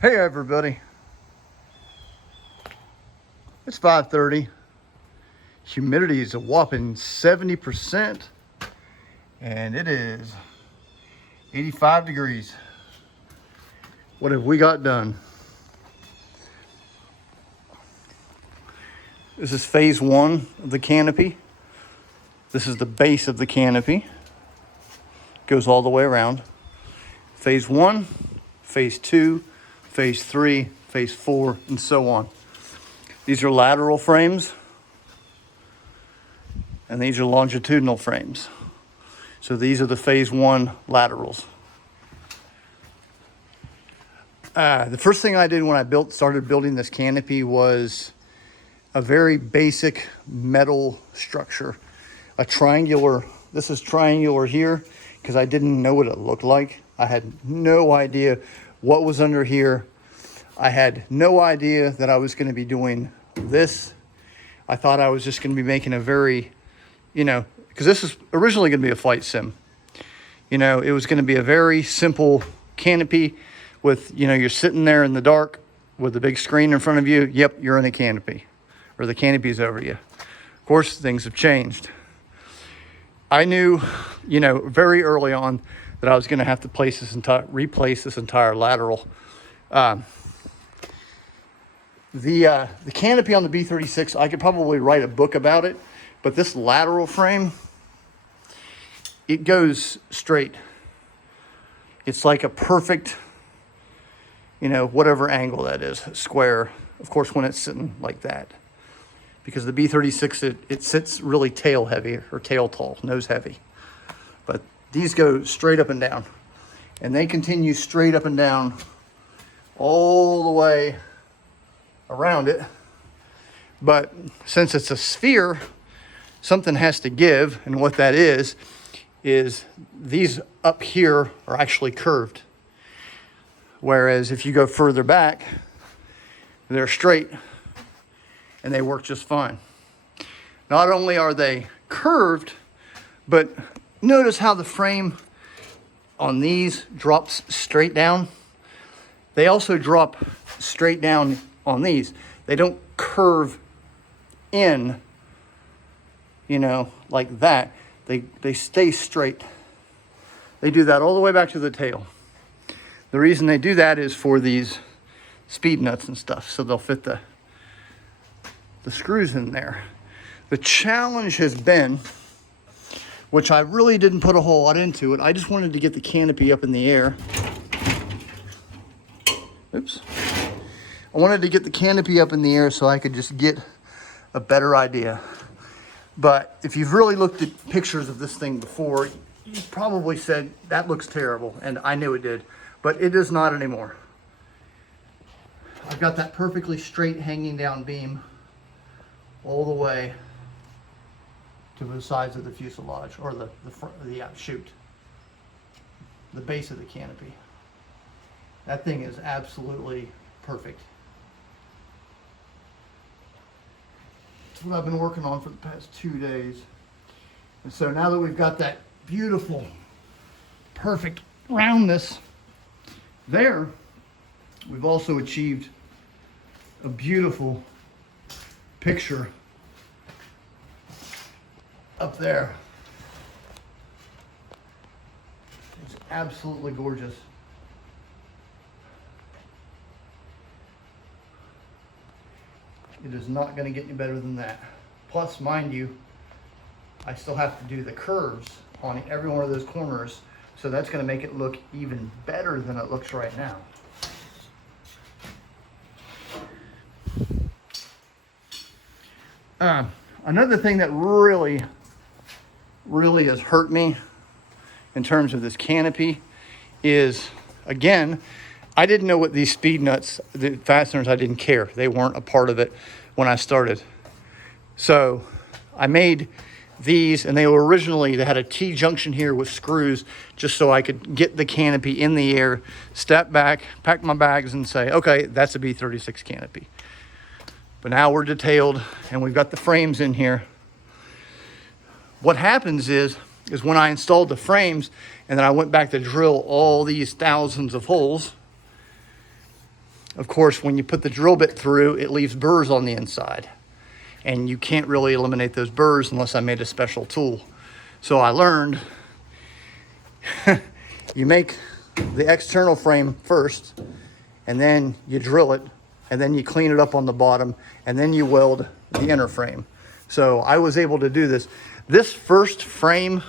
Hey everybody, it's 5:30. Humidity is a whopping 70% and it is 85 degrees. What have we got done? This is phase one of the canopy. This is the base of the canopy. Goes all the way around. Phase one, phase two, phase three, phase four, and so on. These are lateral frames, and these are longitudinal frames. So these are the phase one laterals. The first thing I did when I started building this canopy was a very basic metal structure. A triangular, this is triangular here, because I didn't know what it looked like. I had no idea what was under here. I had no idea that I was going to be doing this. I thought I was just going to be making a very, because this is originally going to be a flight sim. It was going to be a very simple canopy with, you're sitting there in the dark with a big screen in front of you. Yep, you're in a canopy, or the canopy's over you. Of course, things have changed. I knew, very early on that I was going to have to replace this entire lateral. The canopy on the B-36, I could probably write a book about it, but this lateral frame, it goes straight. It's like a perfect, whatever angle that is, square, of course, when it's sitting like that. Because the B-36, it sits really tail heavy, or tail tall, nose heavy. But these go straight up and down. And they continue straight up and down all the way around it. But since it's a sphere, something has to give. And what that is these up here are actually curved. Whereas if you go further back, they're straight. And they work just fine. Not only are they curved, but notice how the frame on these drops straight down. They also drop straight down on these. They don't curve in, like that. They stay straight. They do that all the way back to the tail. The reason they do that is for these speed nuts and stuff, so they'll fit the screws in there. The challenge has been, which I really didn't put a whole lot into it, I just wanted to get the canopy up in the air. Oops. I wanted to get the canopy up in the air so I could just get a better idea. But if you've really looked at pictures of this thing before, you probably said, that looks terrible, and I knew it did, but it is not anymore. I've got that perfectly straight hanging down beam all the way to the sides of the fuselage, or the chute, the base of the canopy. That thing is absolutely perfect. That's what I've been working on for the past 2 days. And so now that we've got that beautiful, perfect roundness there, we've also achieved a beautiful picture up there. It's absolutely gorgeous. It is not going to get any better than that. Plus, mind you, I still have to do the curves on every one of those corners, so that's going to make it look even better than it looks right now. Another thing that really has hurt me in terms of this canopy is, again, I didn't know what these speed nuts, the fasteners, I didn't care. They weren't a part of it when I started. So I made these, and they had a T-junction here with screws just so I could get the canopy in the air, step back, pack my bags, and say, okay, that's a B-36 canopy. But now we're detailed and we've got the frames in here. What happens is when I installed the frames and then I went back to drill all these thousands of holes, of course, when you put the drill bit through, it leaves burrs on the inside. And you can't really eliminate those burrs unless I made a special tool. So I learned you make the external frame first, and then you drill it, and then you clean it up on the bottom, and then you weld the inner frame. So I was able to do this. This first frame,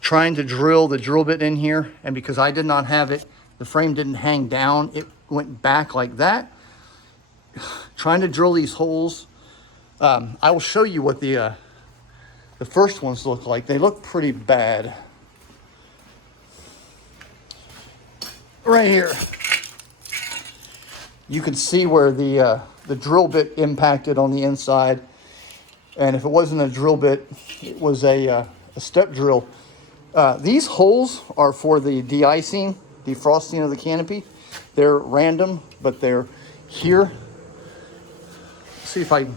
trying to drill the drill bit in here, and because I did not have it, the frame didn't hang down, it went back like that. Trying to drill these holes, I will show you what the first ones look like. They look pretty bad. Right here, you can see where the drill bit impacted on the inside. And if it wasn't a drill bit, it was a step drill. These holes are for the de-icing, defrosting of the canopy. They're random, but they're here. Let's see if I can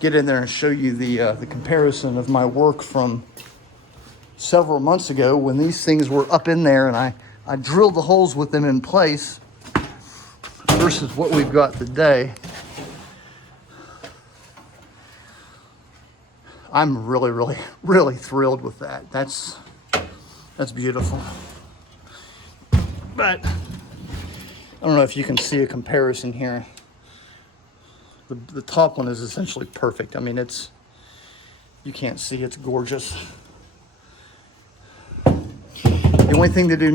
get in there and show you the comparison of my work from several months ago when these things were up in there and I drilled the holes with them in place versus what we've got today. I'm really thrilled with that. That's beautiful. But I don't know if you can see a comparison here. The top one is essentially perfect. I mean, you can't see, it's gorgeous. The only thing to do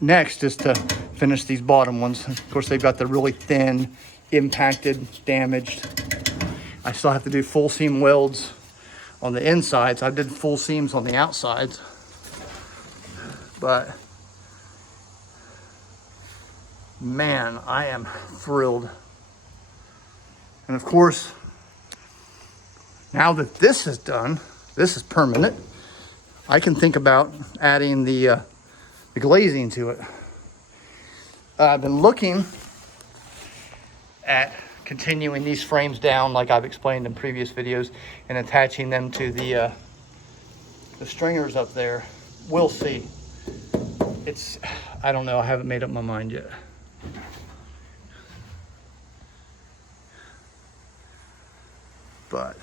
next is to finish these bottom ones. Of course, they've got the really thin, impacted, damaged. I still have to do full seam welds on the insides. I did full seams on the outsides. But man, I am thrilled. And of course, now that this is done, this is permanent, I can think about adding the glazing to it. I've been looking at continuing these frames down like I've explained in previous videos and attaching them to the stringers up there. We'll see. I don't know, I haven't made up my mind yet. But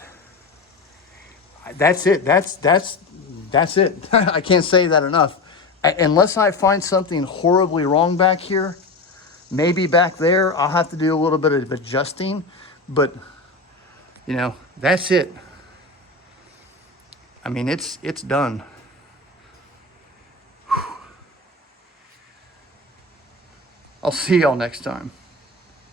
that's it. That's it. I can't say that enough. Unless I find something horribly wrong back here, maybe back there, I'll have to do a little bit of adjusting. But, you know, that's it. I mean, it's done. Whew. I'll see y'all next time.